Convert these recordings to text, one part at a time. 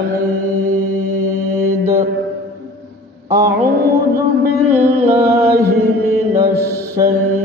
الحميد أعوذ بالله من الشيطان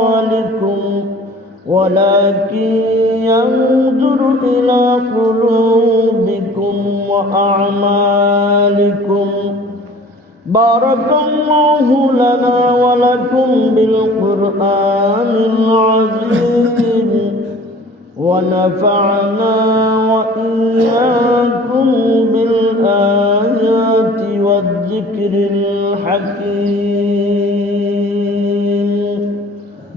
أموالكم ولكن ينظر إلى قلوبكم وأعمالكم. بارك الله لنا ولكم بالقرآن العظيم. ونفعنا وإياكم بالآيات والذكر الحكيم.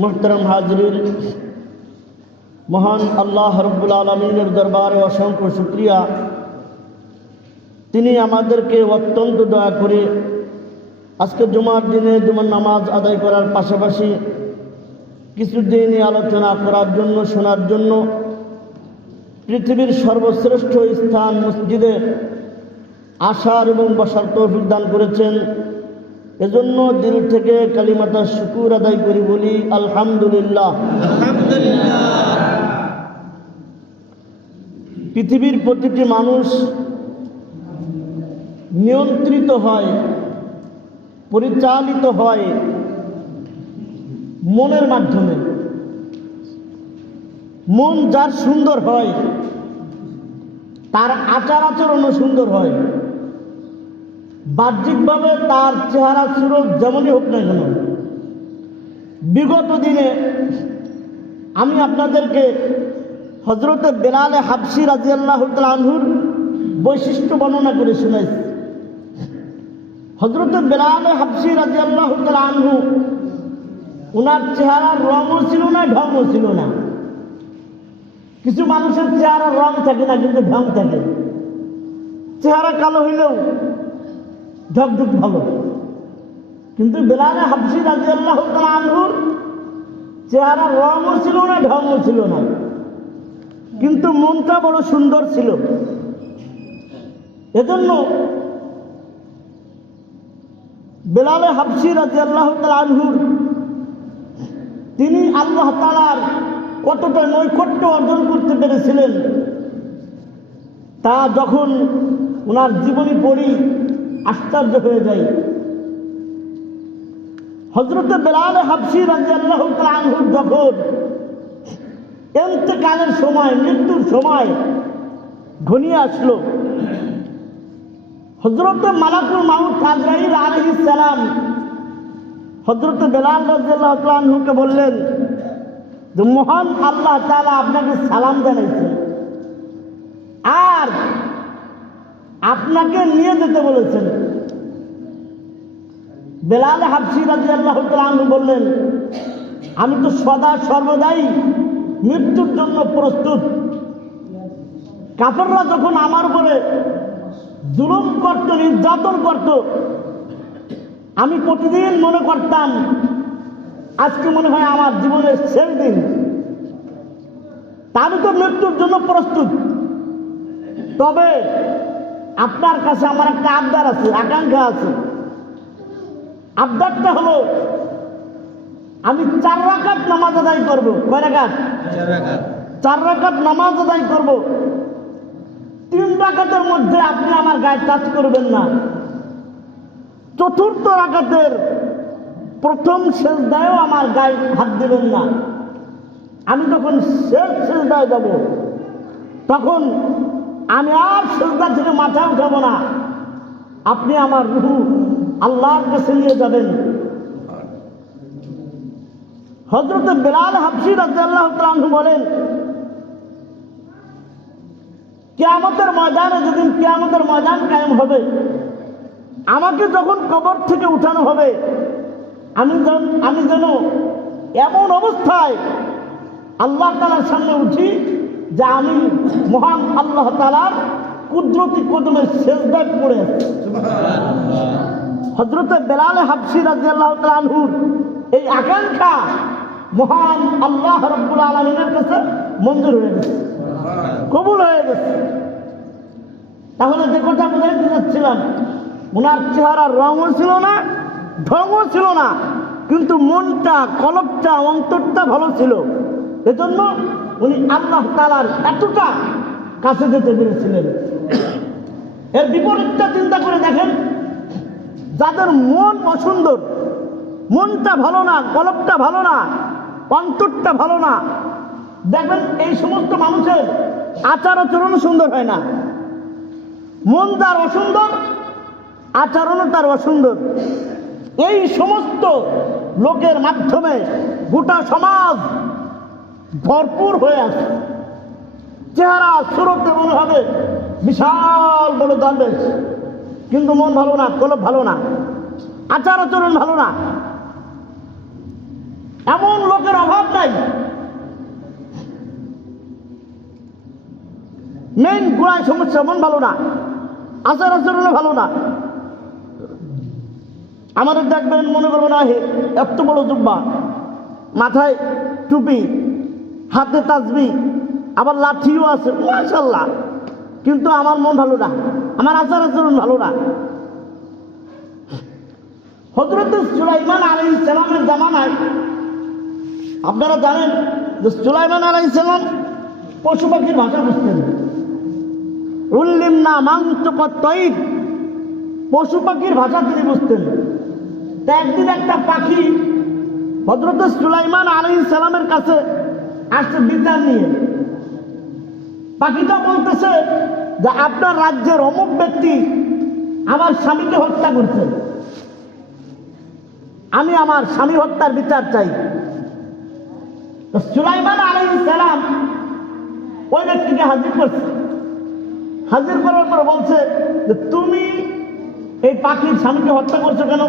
মোহতরম হাজরিন, মহান আল্লাহ রব্বুল আলমিনের দরবারে অসংখ্য শুক্রিয়া। তিনি আমাদেরকে অত্যন্ত দয়া করে আজকে জুমার দিনে জুমার নামাজ আদায় করার পাশাপাশি কিছু দিনই আলোচনা করার জন্য, শোনার জন্য পৃথিবীর সর্বশ্রেষ্ঠ স্থান মসজিদে আসার এবং বসার তৌফিক দান করেছেন। এজন্য দিল থেকে কালিমাতা শুকুর আদায় করি বলি আলহামদুলিল্লাহ। পৃথিবীর প্রতিটি মানুষ নিয়ন্ত্রিত হয় পরিচালিত হয় মনের মাধ্যমে। মন যার সুন্দর হয় তার আচার আচরণও সুন্দর হয়। বাহ্যিকভাবে তার চেহারা সুরত যেমনই হোক না কেন, বিগত দিনে আমি আপনাদেরকে হজরতে বেলালে হাফসি রাজি আল্লাহ আনহুর বৈশিষ্ট্য বর্ণনা করে শুনেছি হজরতে বেলালে হাফসি রাজি আল্লাহ আনহু ওনার চেহারার রঙও ছিল না, ঢংও ছিল না। কিছু মানুষের চেহারার রং থাকে না, কিন্তু ঢং থাকে। চেহারা কালো হইলেও ঢকঢক ভালো। কিন্তু বেলালে হাফসি রাজি আল্লাহ আনহুর চেহারার রঙও ছিল না ঢংও ছিল না। কিন্তু মনটা বড় সুন্দর ছিল। এজন্য বেলালে হাফসি রাজি আল্লাহ আনহুর তিনি আল্লাহ তালার কতটা নৈকট্য অর্জন করতে পেরেছিলেন, তা যখন ওনার জীবনী পড়ি আশ্চর্য হয়ে যায়। হজরতে বেলাল হাফসি রাজি আল্লাহ যখন এতেকালের সময়, মৃত্যুর সময় ঘনিয়ে আসলো হজরত মালাকুল মাহুদ কাজরাইল আলহ সালাম হজরত বেলাল রাজকে বললেন, যে মহান আল্লাহ তালা আপনাকে সালাম জানাইছেন। আর আপনাকে নিয়ে যেতে বলেছেন। বেলাল হাফসি রাজি আল্লাহ বললেন, আমি তো সদা সর্বদাই মৃত্যুর জন্য প্রস্তুত। কাপড়রা যখন আমার উপরে জুলুম করত, নির্যাতন করত, আমি প্রতিদিন মনে করতাম, আজকে মনে হয় আমার জীবনের শেষ দিন। আমি তো মৃত্যুর জন্য প্রস্তুত। তবে আপনার কাছে আমার একটা আবদার আছে, আকাঙ্ক্ষা আছে। আবদারটা হলো আমি চার রাকাত নামাজ আদায় করব। কয় রাকাত? চার রাকাত। নামাজ আদায় করব। তিন রাকাতের মধ্যে আপনি আমার গায়ে টাচ করবেন না। চতুর্থ রাকাতের প্রথম শেষদায়ও আমার গায়ে হাত দেবেন না। আমি যখন শেষ শেষদায় যাব তখন আমি আর শেষদা থেকে মাথা উঠাবো না। আপনি আমার রুহু আল্লাহর কাছে নিয়ে যাবেন। হজরত বেলাল হাফসি রাজ্লাহ বলেন, কেয়ামতের ময়দানে যেদিন কেয়ামতের ময়দান কায়েম হবে, আমাকে যখন কবর থেকে উঠানো হবে, আমি আমি যেন এমন অবস্থায় আল্লাহ তালার সামনে উঠি যে আমি মহান আল্লাহ তালার কুদরতি কদমের শেষদায় পড়ে হজরতে বেলাল হাফসি রাজি আল্লাহ তালহুর এই আকাঙ্ক্ষা মহান আল্লাহ রব্বুল আলমিনের কাছে মঞ্জুর হয়ে গেছে, কবুল হয়ে গেছে। তাহলে যে কথা বুঝাইতে যাচ্ছিলাম ওনার চেহারার রঙও ছিল না, ঢঙও ছিল না, কিন্তু মনটা কলকটা অন্তরটা ভালো ছিল। এজন্য উনি আল্লাহ তালার এতটা কাছে যেতে পেরেছিলেন। এর বিপরীতটা চিন্তা করে দেখেন যাদের মন অসুন্দর, মনটা ভালো না কলকটা ভালো না, অন্তরটা ভালো না, দেখবেন এই সমস্ত মানুষের আচার আচরণ সুন্দর হয় না। মন তার অসুন্দর, আচরণও তার অসুন্দর। এই সমস্ত লোকের মাধ্যমে গোটা সমাজ ভরপুর হয়ে আছে। চেহারা সুরতে মনে হবে, বিশাল বড় দরবেশ কিন্তু মন ভালো না, কলব ভালো না, আচার আচরণ ভালো না। এমন লোকের অভাব নাই। মেইন গোড়ায় সমস্যা, মন ভালো না, আচার আচরণও ভালো না। আমাদের দেখবেন, মনে করবেন, আহে, এত বড় জুব্বা, মাথায় টুপি, হাতে তাজবি, আবার লাঠিও আছে মাশাল্লাহ কিন্তু আমার মন ভালো না। আমার আচার আচরণ ভালো না। হজরত সুলাইমান আলী ইসলামের জামানায়, আপনারা জানেন যে সুলাইমান আলী ইসলাম পশু পাখির ভাষা বুঝতেন। উল্লিম না মাংস তৈব পশু পাখির ভাষা তিনি বুঝতেন। তা একদিন একটা পাখি হজরত সুলাইমান আলী সালামের কাছে আসছে বিচার নিয়ে। পাখিটা বলতেছে যে আপনার রাজ্যের অমুক ব্যক্তি আমার স্বামীকে হত্যা করছে। আমি আমার স্বামী হত্যার বিচার চাই। সুলাইমান আলী সালাম ওই ব্যক্তিকে হাজির করছে। হাজির করার পর বলছে যে, তুমি এই পাখির স্বামীকে হত্যা করছ কেন?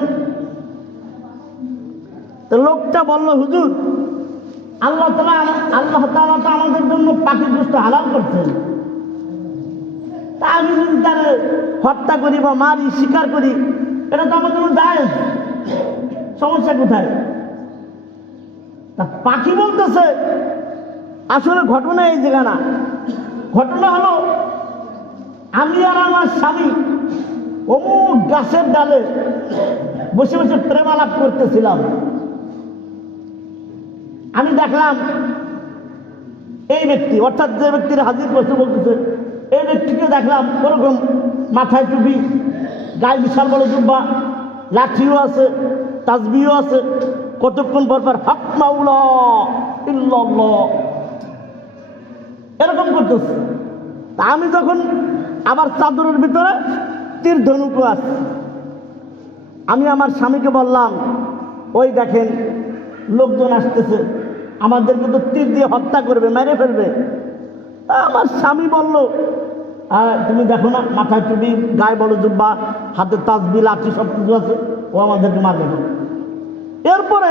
লোকটা বলল, হুজুর আল্লাহ তালা আল্লাহ তালা তো আমাদের জন্য পাখির দুষ্ট হালাল করছেন। তা আমি যদি তার হত্যা করি বা মারি স্বীকার করি, এটা তো আমার যায় সমস্যা কোথায়? তা পাখি বলতেছে, আসলে ঘটনা এই জায়গা না। ঘটনা হলো, আমি আর আমার স্বামী অমুক গাছের ডালে বসে বসে প্রেমালাপ করতেছিলাম। আমি দেখলাম এই ব্যক্তি, অর্থাৎ যে ব্যক্তির হাজির করছে বলতেছে, এই ব্যক্তিকে দেখলাম ওরকম মাথায় টুপি, গায়ে বিশাল বড় জুব্বা, লাঠিও আছে, তাজবিও আছে, কতক্ষণ পর পর হাক এরকম করতেছে। তা আমি যখন আমার চাদরের ভিতরে তীর ধনুকও আছে, আমি আমার স্বামীকে বললাম, ওই দেখেন, লোকজন আসতেছে। আমাদেরকে তো তীর দিয়ে হত্যা করবে মেরে ফেলবে। আমার স্বামী বলল "আহ, তুমি দেখো না মাথায় টুপি গায়ে বড় জুব্বা হাতে তাজবি লাঠি সব কিছু আছে ও আমাদেরকে মারবে না এরপরে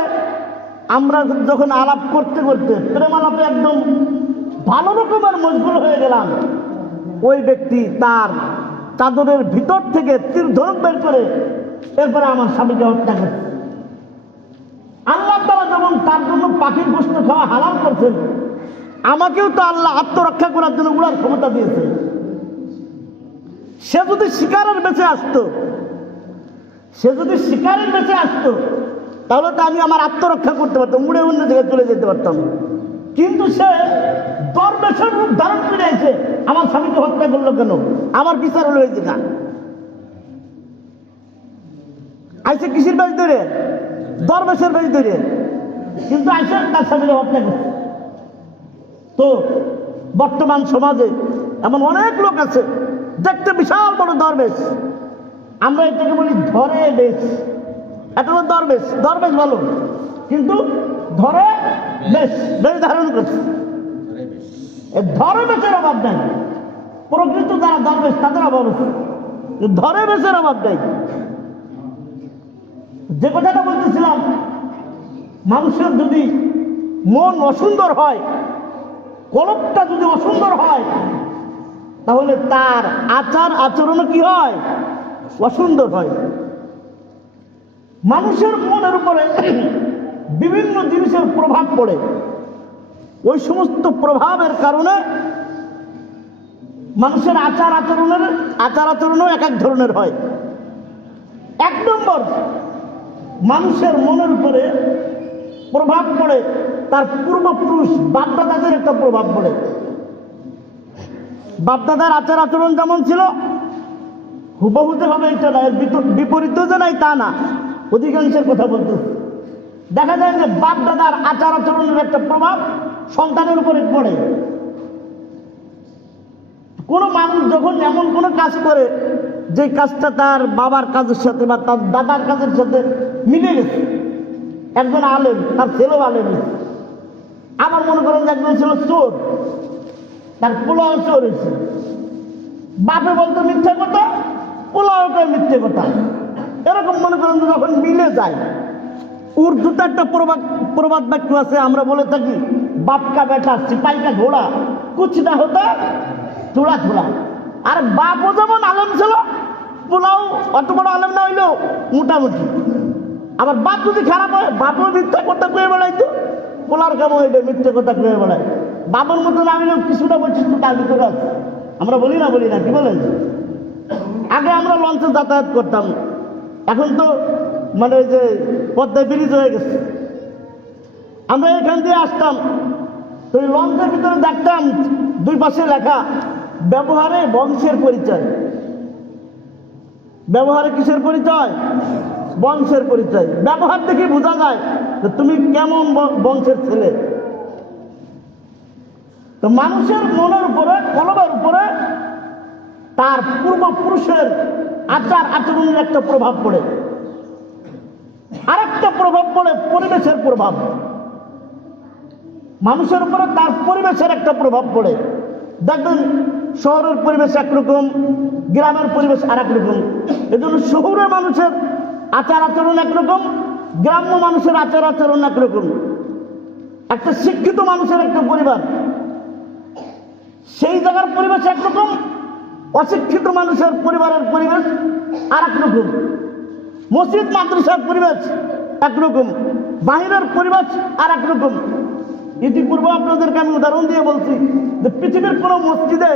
আমরা যখন আলাপ করতে করতে প্রেম আলাপে একদম ভালো রকমের মজগুল হয়ে গেলাম। ওই ব্যক্তি তার চাদরের ভিতর থেকে তীর ধনুক বের করে এরপরে আমার স্বামীকে হত্যা করছে। আল্লাহ যেমন তার জন্য পাখির গোষ্ঠ খাওয়া হালাল করছেন। আমাকেও তো আল্লাহ আত্মরক্ষা করার জন্য উড়ার ক্ষমতা দিয়েছে। সে যদি শিকারের বেঁচে আসতো, সে যদি শিকারের বেঁচে আসতো, তাহলে তো আমি আমার আত্মরক্ষা করতে পারতাম, উড়ে অন্য জায়গায় চলে যেতে পারতাম। কিন্তু সে দরবেশের রূপ ধারণ করে আছে আমার স্বামীকে হত্যা করল কেন? আমার বিচার হলো এই জায়গা। আইসে কিসির বেশ ধরে? দরবেশের বেশ ধরে। কিন্তু আইসে তার স্বামীকে হত্যা করছে তো বর্তমান সমাজে এমন অনেক লোক আছে, দেখতে বিশাল বড় দরবেশ। আমরা এটাকে বলি ধরে বেশ। এটা হলো দরবেশ। দরবেশ ভালো, কিন্তু ধরে বেশ বেশ ধারণ করছে। ধরে বেশের অভাব নাই। প্রকৃত যারা দরবেশ, তাদের অভাব আছে। ধরে বেশের অভাব নাই। যে কথাটা বলতেছিলাম মানুষের যদি মন অসুন্দর হয়, কলপটা যদি অসুন্দর হয়, তাহলে তার আচার আচরণও কি হয়? অসুন্দর হয়। মানুষের মনের উপরে বিভিন্ন জিনিসের প্রভাব পড়ে। ওই সমস্ত প্রভাবের কারণে মানুষের আচার আচরণের, আচার আচরণও এক এক ধরনের হয়। এক নম্বর, মানুষের মনের উপরে প্রভাব পড়ে। তার পূর্বপুরুষ বাপদাদাদের একটা প্রভাব পড়ে। বাপদাদার আচার আচরণ যেমন ছিল, হুবহুতে হবে এটা না, এর বিপরীত যে নাই তা না। অধিকাংশের কথা বলতে দেখা যায় যে বাপদাদার আচার আচরণের একটা প্রভাব সন্তানের উপরে পড়ে। কোনো মানুষ যখন এমন কোনো কাজ করে, যে কাজটা তার বাবার কাজের সাথে বা তার দাদার কাজের সাথে মিলে গেছে একজন আলেম, তার ছেলেও আলেম। আবার মনে করেন যে একজন ছিল চোর, তার পোলাও চোর হয়েছে। বাপে বলতো, মিথ্যে কথা? পোলাও পোলাওটা মিথ্যে কথা। এরকম মনে করেন যখন মিলে যায়, উর্দুতে একটা প্রবাদ প্রবাদ বাক্য আছে, আমরা বলে থাকি, বাপকা বেটা, সিপাইকা ঘোড়া কুচ না হতে চূড়া চূড়া আর বাপও যেমন আলম ছিল, পোলাও অত বড় আলম না হইলেও মোটামুটি। আবার বাপ যদি খারাপ হয় বাপও মিথ্যা কথা কয়ে বেড়াইতো পোলার কাম হইবে মিথ্যে কথা কয়ে বেড়ায়। বাবার মতো না হইলেও কিছুটা বৈশিষ্ট্য তার ভিতরে আছে। আমরা বলি না বলি না, কি বলেন? আগে আমরা লঞ্চে যাতায়াত করতাম। এখন তো মানে যে পদ্মায় ব্রিজ হয়ে গেছে। আমরা এখান দিয়ে আসতাম। তো ওই লঞ্চের ভিতরে দেখতাম দুই পাশে লেখা, ব্যবহারে বংশের পরিচয়। ব্যবহারে কিসের পরিচয়? বংশের পরিচয়। ব্যবহার দেখে বোঝা যায় যে তুমি কেমন বংশের ছেলে। তো মানুষের মনের উপরে, কলমের উপরে তার পূর্বপুরুষের আচার আচরণের একটা প্রভাব পড়ে। আরেকটা প্রভাব পড়ে পরিবেশের প্রভাব। মানুষের উপরে তার পরিবেশের একটা প্রভাব পড়ে। দেখবেন শহরের পরিবেশ একরকম, গ্রামের পরিবেশ আর রকম এজন্য শহরের মানুষের আচার আচরণ একরকম, গ্রাম্য মানুষের আচার আচরণ একরকম। একটা শিক্ষিত মানুষের একটা পরিবার। সেই জায়গার পরিবেশ একরকম, অশিক্ষিত মানুষের পরিবারের পরিবেশ আর রকম মসজিদ, মাদ্রাসার পরিবেশ একরকম, বাহিরের পরিবেশ আর রকম ইতিপূর্বে আপনাদেরকে আমি উদাহরণ দিয়ে বলছি যে পৃথিবীর কোনো মসজিদে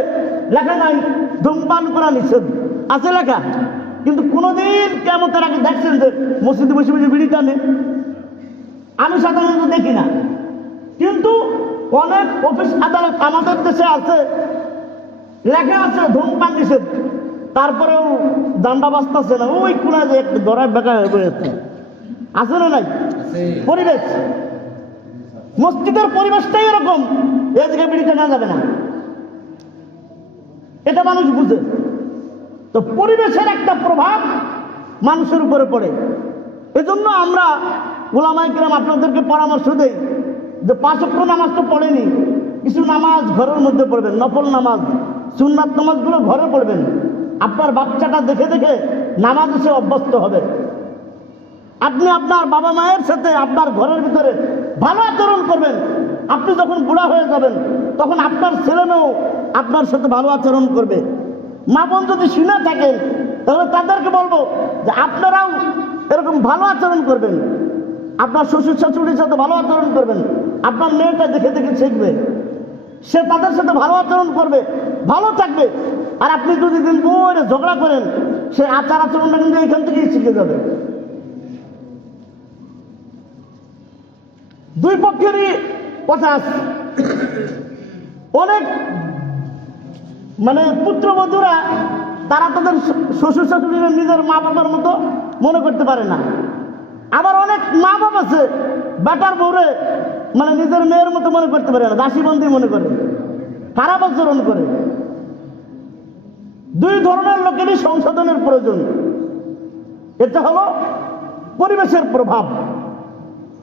লেখা নাই, ধূমপান করা নিষেধ। আছে লেখা? কিন্তু কোনোদিন কেমতের আগে দেখছেন যে মসজিদে বসে বসে বিড়ি টানে। আমি সাধারণত দেখি না। কিন্তু অনেক অফিস আদালত আমাদের দেশে আছে লেখা আছে ধূমপান নিষেধ। তারপরেও দান্ডা বাঁচতেছে না। ওই কোনায় যে একটু ধরায় বেকা হয়ে পড়েছে আছে। না নাই? পরিবেশ। মসজিদের পরিবেশটাই এরকম। এ জায়গায় বিড়ি টানা যাবে না। এটা মানুষ বুঝে। তো পরিবেশের একটা প্রভাব মানুষের উপরে পড়ে। এজন্য আমরা গোলামাইকরাম আপনাদেরকে পরামর্শ দেই যে পাঁচক্য নামাজ তো পড়েনি, কিছু নামাজ ঘরের মধ্যে পড়বেন, নফল নামাজ, সুন্নাত নামাজগুলো ঘরে পড়বেন। আপনার বাচ্চাটা দেখে দেখে নামাজ এসে অভ্যস্ত হবে। আপনি আপনার বাবা মায়ের সাথে আপনার ঘরের ভিতরে ভালো আচরণ করবেন। আপনি যখন বুড়া হয়ে যাবেন, তখন আপনার ছেলেমেয়েও আপনার সাথে ভালো আচরণ করবে। মা বোন যদি শুনে থাকেন তাহলে তাদেরকে বলব যে আপনারাও এরকম ভালো আচরণ করবেন। আপনার শ্বশুর শাশুড়ির সাথে ভালো আচরণ করবেন। আপনার মেয়েটা দেখে দেখে শিখবে। সে তাদের সাথে ভালো আচরণ করবে, ভালো থাকবে। আর আপনি যদি দিন করে ঝগড়া করেন, সে আচার আচরণটা কিন্তু এখান থেকেই শিখে যাবে। দুই পক্ষেরই কথা আছে। অনেক মানে পুত্রবধূরা, তারা তাদের শ্বশুর শাশুড়িরা নিজের মা বাবার মতো মনে করতে পারে না। আবার অনেক মা বাপ আছে, বেটার বউরে মানে নিজের মেয়ের মতো মনে করতে পারে না দাসীবন্দি মনে করে খারাপ আচরণ করে। দুই ধরনের লোকেরই সংশোধনের প্রয়োজন। এটা হলো পরিবেশের প্রভাব।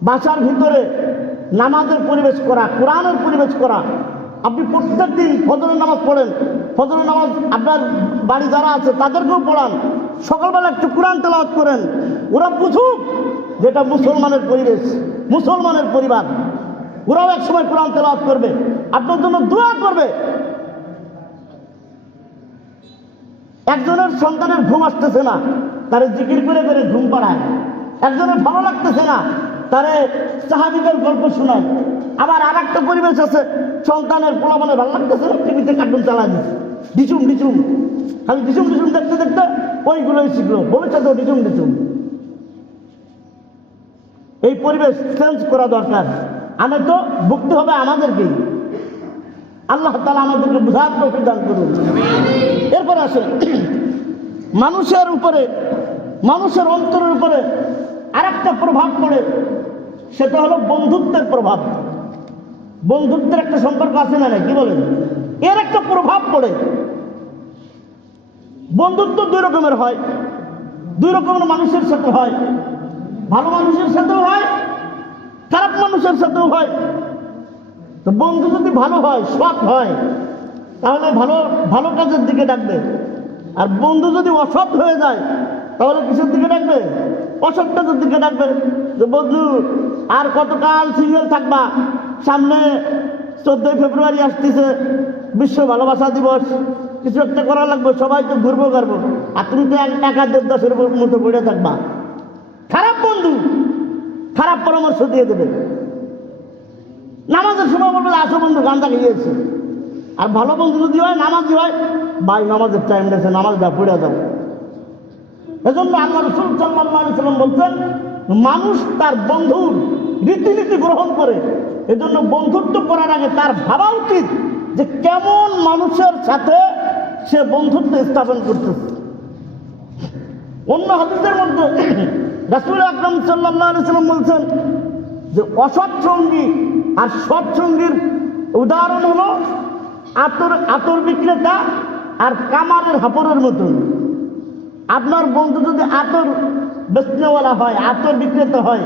বাসার ভিতরে নামাজের পরিবেশ করা, কোরআনের পরিবেশ করা। আপনি প্রত্যেক দিন ফজরের নামাজ পড়েন ফজরের নামাজ আপনার বাড়ি যারা আছে তাদেরকেও পড়ান। সকালবেলা একটু কোরআন তেলাওয়াত করেন। ওরা বুঝুক যেটা মুসলমানের পরিবেশ, মুসলমানের পরিবার। ওরাও এক সময় কোরআন তেলাওয়াত করবে। আপনার জন্য দোয়া করবে। একজনের সন্তানের ঘুম আসতেছে না, তারে জিকির করে করে ঘুম পাড়ায়। একজনের ভালো লাগতেছে না, তারে সাহাবিদের গল্প শোনায়। আবার আর একটা পরিবেশ আছে, সন্তানের পোলাপানের ভালো লাগতেছে না, টিভিতে কার্টুন চালায় দিচ্ছে। ডিচুম ডিচুম। খালি ডিচুম ডিচুম দেখতে দেখতে ওইগুলোই শিখলো। ভবিষ্যতেও ডিচুম ডিচুম। এই পরিবেশ চেঞ্জ করা দরকার। আমি তো ভুগতে হবে আমাদেরকেই। আল্লাহ তালা আমাদেরকে বুঝার তৌফিক দান করুন। এরপরে আসেন মানুষের উপরে, মানুষের অন্তরের উপরে আরেকটা প্রভাব পড়ে। সেটা হলো বন্ধুত্বের প্রভাব। বন্ধুত্বের একটা সম্পর্ক আছে না কি বলেন? এর একটা প্রভাব পড়ে। বন্ধুত্ব দুই রকমের হয়। দুই রকমের মানুষের সাথে হয়। ভালো মানুষের সাথেও হয়, খারাপ মানুষের সাথেও হয়। তো বন্ধু যদি ভালো হয়, সৎ হয়, তাহলে ভালো ভালো কাজের দিকে ডাকবে। আর বন্ধু যদি অসৎ হয়ে যায়, তাহলে কিসের দিকে ডাকবে? অসৎ কাজের দিকে ডাকবে। যে বন্ধু, আর কতকাল সিঙ্গেল থাকবা? সামনে চোদ্দই ফেব্রুয়ারি আসতেছে। বিশ্ব ভালোবাসা দিবস। কিছু একটা করা লাগবে সবাই তো ঘুরবো করব আর তুমি তো এক একা দেবদাসের মতো পড়ে থাকবা। খারাপ বন্ধু, খারাপ পরামর্শ দিয়ে দেবে। নামাজের সময় বলবে, আসো বন্ধু গানটা গিয়েছে। আর ভালো বন্ধু যদি হয়, নামাজি হয়, ভাই, নামাজের টাইম গেছে নামাজটা পড়ে যাও। এজন্য আল্লাহ রসুল সাল্লাম বলছেন, মানুষ তার বন্ধুর রীতিনীতি গ্রহণ করে। এজন্য বন্ধুত্ব করার আগে তার ভাবা উচিত। যে কেমন মানুষের সাথে সে বন্ধুত্ব স্থাপন করতেছে অন্য হাদিসের মধ্যে রাসুল আকরম সাল্লাম বলছেন যে অসৎ সঙ্গী আর সৎসঙ্গীর উদাহরণ হলো আতর আতর বিক্রেতা আর কামারের হাপড়ের মতন আপনার বন্ধু যদি আতর বেচনেওয়ালা হয়, আতর বিক্রেতা হয়,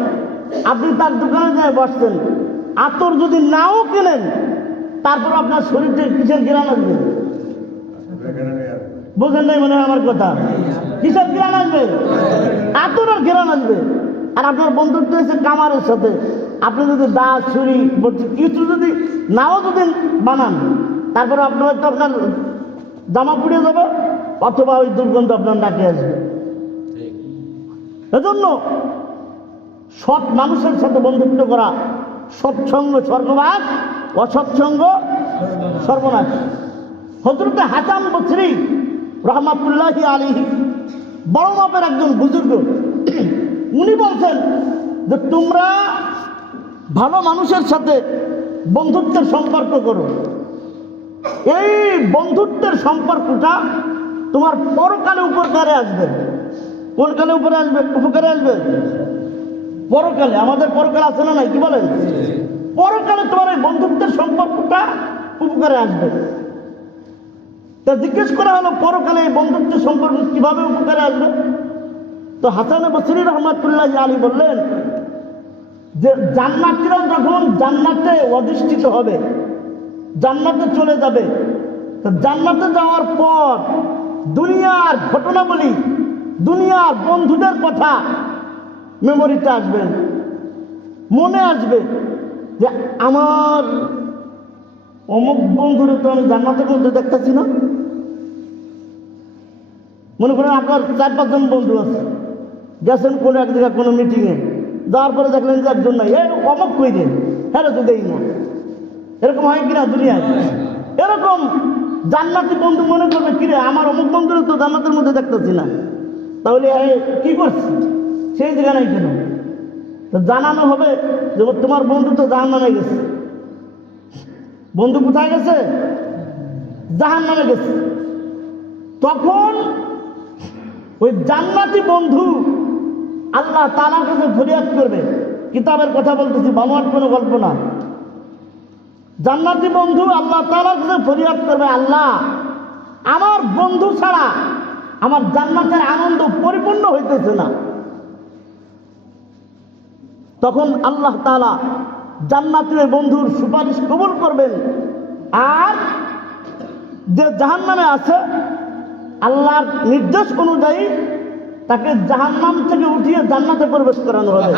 আপনি তার দোকানে যায় বসছেন। আতর যদি নাও কেনেন তারপর আপনার শরীরটা কিসের গিরান আসবে বুঝেন নাই মনে হয় আমার কথা? কিসের গিরান আসবে আতরের গিরান আসবে আর আপনার বন্ধুত্ব হয়েছে কামারের সাথে। আপনি যদি দা, ছুরি কিছু যদি নাও যদি বানান, তারপরে আপনার হয়তো আপনার জামা পুড়ে যাবে, অথবা ওই দুর্গন্ধ আপনার নাকে আসবে। এজন্য সৎ মানুষের সাথে বন্ধুত্ব করা, সৎসঙ্গ স্বর্গবাস অসৎসঙ্গ সর্বনাশ। হজরতে হাসান বছরি রহমাতুল্লাহ আলী বড় মাপের একজন বুজুর্গ। উনি বলছেন যে, তোমরা ভালো মানুষের সাথে বন্ধুত্বের সম্পর্ক করো। এই বন্ধুত্বের সম্পর্কটা তোমার পরকালে উপকারে আসবে। কোন কালে উপরে আসবে? উপকারে আসবে? পরকালে। আমাদের পরকাল আছে না নাই? কি বলেন? পরকালে তোমার এই বন্ধুত্বের সম্পর্কটা উপকারে আসবে। তা জিজ্ঞেস করা হলো, পরকালে এই বন্ধুত্বের সম্পর্ক কীভাবে উপকারে আসবে? তো হাসান বসরি রহমতুল্লাহ আলী বললেন যে, জান্নাতিরা যখন জান্নাতে অধিষ্ঠিত হবে, জান্নাতে চলে যাবে, তো জান্নাতে যাওয়ার পর দুনিয়ার ঘটনাবলী, দুনিয়ার বন্ধুদের কথা মেমোরিতে আসবে, মনে আসবে। যে আমার অমুক বন্ধুরে তো আমি জান্নাতের মধ্যে দেখতেছি না। মনে করেন আপনার চার পাঁচজন বন্ধু আছে। গেছেন কোনো এক জায়গায় কোনো মিটিংয়ে যাওয়ার পরে দেখলেন যে একজন নাই। এই অমুক কই দেন হ্যাঁ তো দেই না। এরকম হয় কিনা দুনিয়ায়? এরকম জান্নাতি বন্ধু মনে করবে কিরে আমার অমুক বন্ধুরে তো জান্নাতের মধ্যে দেখতেছি না। তাহলে কি করছি? সেই জায়গা নাই কেন? তো জানানো হবে যে তোমার বন্ধু তো জাহান নামে গেছে। বন্ধু কোথায় গেছে? জাহান নামে গেছে। তখন ওই জান্নাতি বন্ধু আল্লাহ তালার কাছে ফরিয়াদ করবে। কিতাবের কথা বলতেছি বানোয়ার কোনো গল্প না। জান্নাতি বন্ধু আল্লাহ তালার কাছে ফরিয়াদ করবে, আল্লাহ, আমার বন্ধু ছাড়া আমার জান্নাতের আনন্দ পরিপূর্ণ হইতেছে না। তখন আল্লাহ তালা জান্নাতের বন্ধুর সুপারিশ কবুল করবেন। আর যে জাহান নামে আছে, আল্লাহর নির্দেশ অনুযায়ী তাকে জাহান্নাম থেকে উঠিয়ে জান্নাতে প্রবেশ করানো হবে।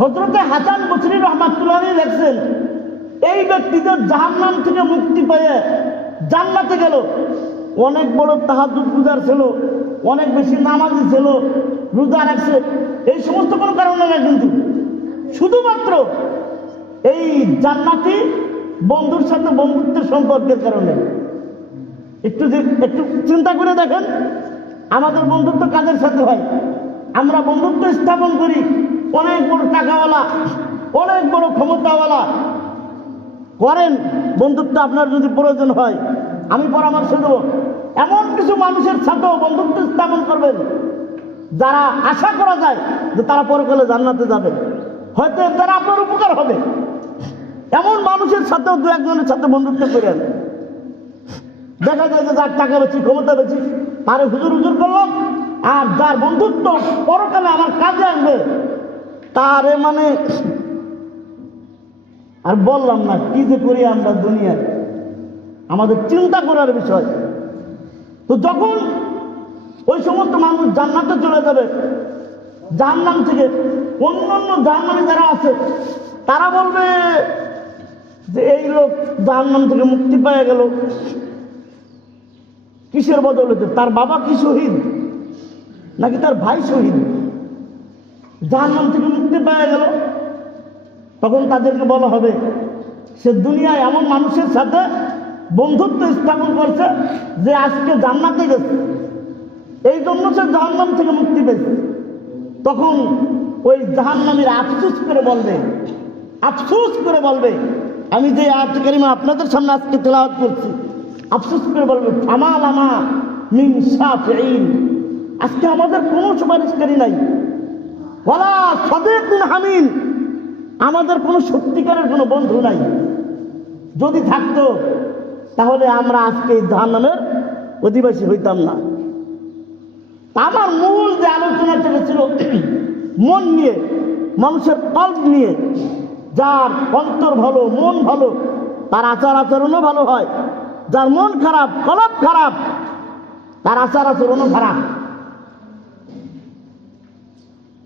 হজরতে হাসান বসরি রহমাতুল্লাহ লেখছেন, এই ব্যক্তিদের জাহান্নাম থেকে মুক্তি পেয়ে জান্নাতে গেল। অনেক বড় তাহাজুদ পূজার ছিল, অনেক বেশি নামাজি ছিল রোজা রাখছে, এই সমস্ত কোনো কারণে না কিন্তু শুধুমাত্র এই জান্নাতি বন্ধুর সাথে বন্ধুত্বের সম্পর্কের কারণে। একটু একটু চিন্তা করে দেখেন, আমাদের বন্ধুত্ব কাদের সাথে হয়? আমরা বন্ধুত্ব স্থাপন করি অনেক বড় টাকাওয়ালা, অনেক বড় ক্ষমতাওয়ালা। করেন, বন্ধুত্ব আপনার যদি প্রয়োজন হয়, আমি পরামর্শ দেব। এমন কিছু মানুষের সাথেও বন্ধুত্ব স্থাপন করবেন। যারা আশা করা যায় যে তারা পরকালে জান্নাতে যাবে, হয়তো তারা আপনার উপকার হবে। এমন মানুষের সাথেও দু একজনের সাথে বন্ধুত্ব করেন দেখা যায় যে যার টাকা বেশি, ক্ষমতা বেশি, তারে হুজুর হুজুর করলাম, আর যার বন্ধুত্ব পরকালে আমার কাজে আসবে, তারে মানে আর বললাম না, কি যে করি আমরা দুনিয়ায়? আমাদের চিন্তা করার বিষয়। তো যখন ওই সমস্ত মানুষ জান্নাতে চলে যাবে। জাহান্নাম থেকে অন্য অন্য জাহান্নামে যারা আছে, তারা বলবে যে এই লোক জাহান্নাম থেকে মুক্তি পেয়ে গেল। কিসের বদলতে? তার বাবা কি শহীদ? নাকি তার ভাই শহীদ? জাহান্নাম থেকে মুক্তি পেয়ে গেল। তখন তাদেরকে বলা হবে, সে দুনিয়ায় এমন মানুষের সাথে বন্ধুত্ব স্থাপন করছে যে আজকে জান্নাতে গেছে। এই জন্য সে জাহান্নাম থেকে মুক্তি পেয়েছে। তখন ওই জাহান্নামীর আফসুস করে বলবে, আফসুস করে বলবে, আমি যে আয়াত কারিমা আপনাদের সামনে আজকে তেলাওয়াত করছি, আফসুস করে বলবে আমাল আমা মিন আজকে আমাদের কোনো সুপারিশকারী নাই। ওয়ালা সাদিকুন হামিন। আমাদের কোনো সত্যিকারের কোনো বন্ধু নাই। যদি থাকতো, তাহলে আমরা আজকে এই জাহান্নামের অধিবাসী হইতাম না। আমার মূল যে আলোচনাটা ছিল মন নিয়ে, মানুষের কল্প নিয়ে, যার অন্তর ভালো, মন ভালো, তার আচার আচরণও ভালো হয়, যার মন খারাপ কলপ খারাপ, তার আচার আচরণও খারাপ।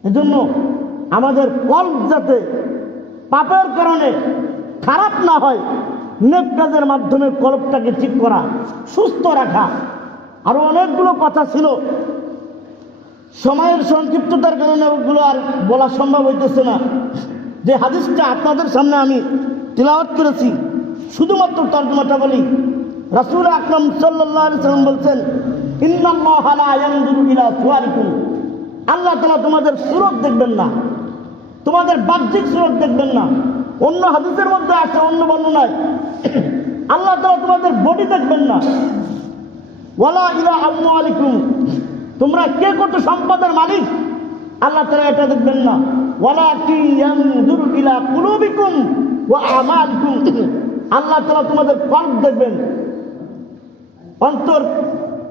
এজন্য আমাদের কল্প যাতে পাপের কারণে খারাপ না হয়, নেক কাজের মাধ্যমে কল্পটাকে ঠিক করা, সুস্থ রাখা। আরও অনেকগুলো কথা ছিল সময়ের সংক্ষিপ্ততার কারণে ওগুলো আর বলা সম্ভব হইতেছে না। যে হাদিসটা আপনাদের সামনে আমি তিলাওয়াত করেছি, শুধুমাত্র তর্জমাটা বলি। রাসূল আকরাম সাল্লাম বলছেন আল্লাহ তাআলা তোমাদের সুরত দেখবেন না, তোমাদের বাহ্যিক সুরত দেখবেন না। অন্য হাদিসের মধ্যে আছে, অন্য বর্ণনায়। আল্লাহ তাআলা তোমাদের বডি দেখবেন না। ওয়ালা ইলা আমওয়ালিকুম। তোমরা কে কত সম্পদের মালিক? আল্লাহ তাআলা এটা দেখবেন না। আল্লাহ তাআলা তোমাদের কল্প দেখবেন। অন্তর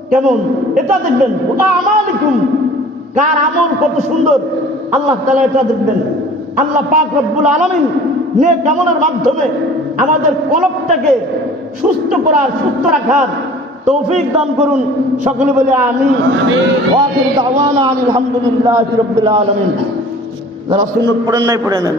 কেমন? এটা দেখবেন। ওটা আমালিকুম। কার আমল কত সুন্দর? আল্লাহ তালা এটা দেখবেন। আল্লাহ পাক রব্বুল আলমিন নেক আমলের মাধ্যমে আমাদের কলকটাকে সুস্থ করার, সুস্থ রাখার তৌফিক দান করুন। সকলে বলে আমি আলহামদুলিল্লাহ রবিল আলমিন। যারা সুন্নত পড়েন নাই পড়ে নেন।